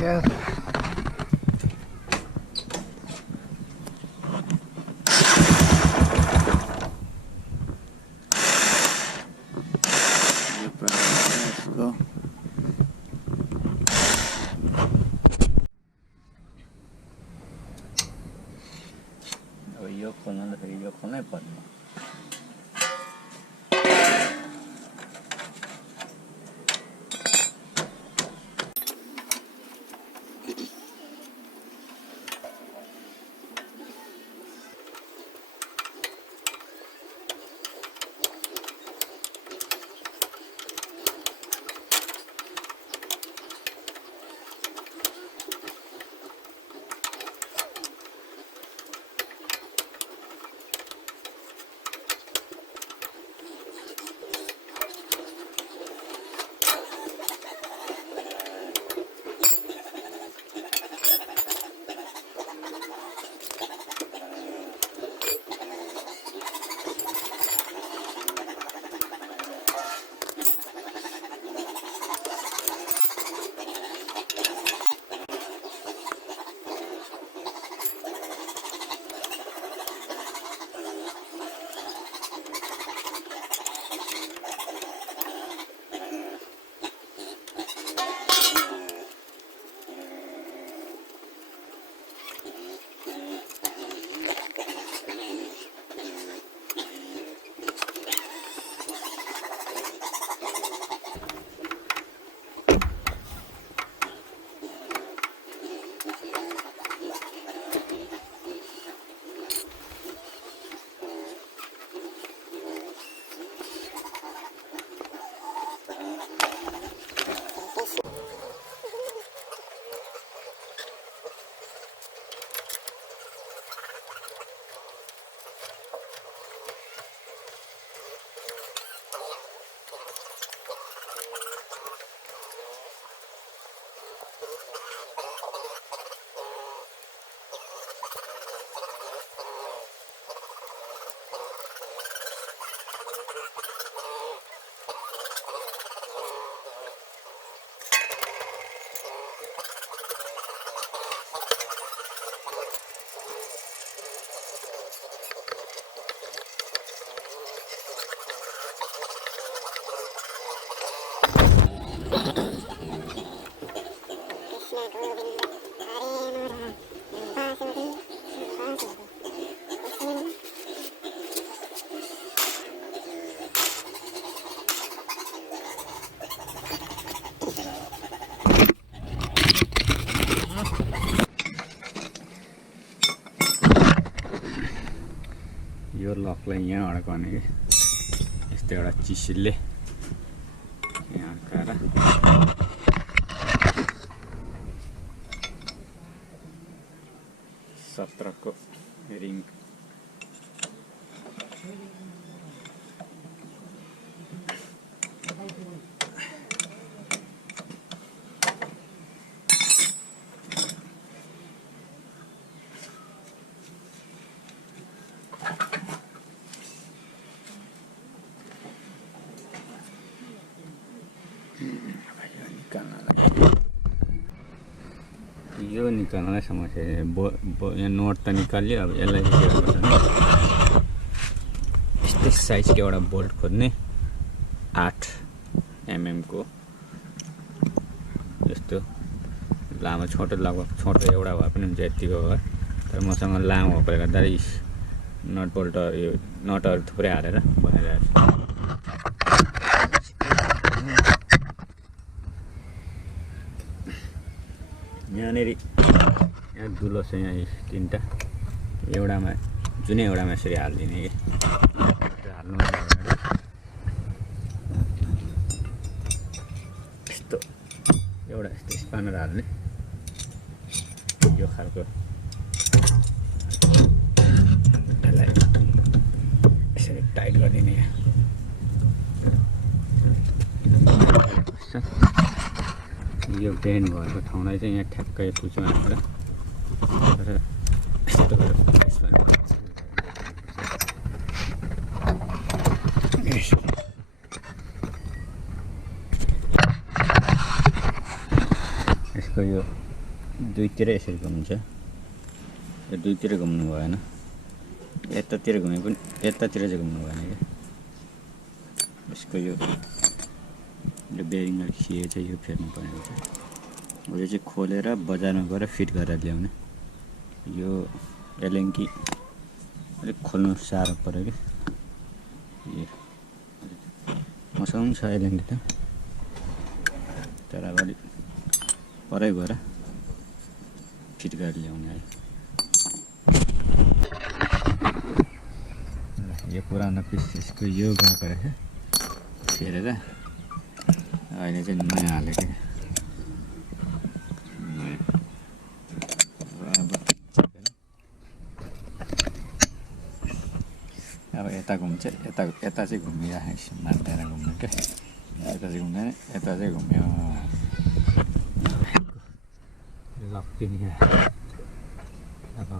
Yes. Let's go. अब यो खोल्न फेरि यो खोल्नै पर्ने यो लकलाई यहाँ अड्काउने कि यस्तो एउटा चिसिलले यहाँ अड्काएर 17 को रिङ यो निकाल्नलाई समस्या यहाँ नोट त निकाल्यो अब यसलाई के गर्नुपर्छ भने यस्तै साइजको एउटा बोल्ट खोज्ने 8 mm को यस्तो लामो छोटो लगभग छोटो एउटा भए पनि हुन्छ यतिको हो तर मसँग लामो भएकोले गर्दा नट बोल्ट यो नटहरू थुप्रै हालेर बनाइरहेको छु यहाँनेरि यहाँ दुलो छ यहाँ तीनटा एउटामा जुनै एउटामा यसरी हालिदिने कि हाल्नु यस्तो एउटा यस्तो स्पानर हाल्ने यो खालको यसलाई यसरी टाइट गरिदिने यो बेन्ड भएको ठाउँलाई चाहिँ यहाँ ठ्याक्कै पुछौँ हालेर यस्तो गरेर यसको यो दुईतिर यसरी घुम्छ, यो दुईतिर घुम्नु भएन, यतातिर घुमे पनि यतातिर चाहिँ घुम्नु भएन क्या। यसको यो बेरिङहरू खिए चाहिँ यो फेर्नु पर्ने हुन्छ। यो चाहिँ खोलेर बजारमा गएर फिट गरेर ल्याउने। यो एलेङ्की अलिक खोल्नु साह्रो पऱ्यो कि, मसँग छ एलेङ्की त, तर अब अलिक परै गएर फिट गरेर ल्याउने है। यो पुरानो पिस यसको यो गएको रहेछ, फेरेर अहिले चाहिँ नयाँ हालेको क्या। अब यता घुम्छ, यता चाहिँ घुमिराखेको मान्दैन घुम्नु क्या, यता चाहिँ घुम्दैन, यता चाहिँ घुम्यो। लक्किने अब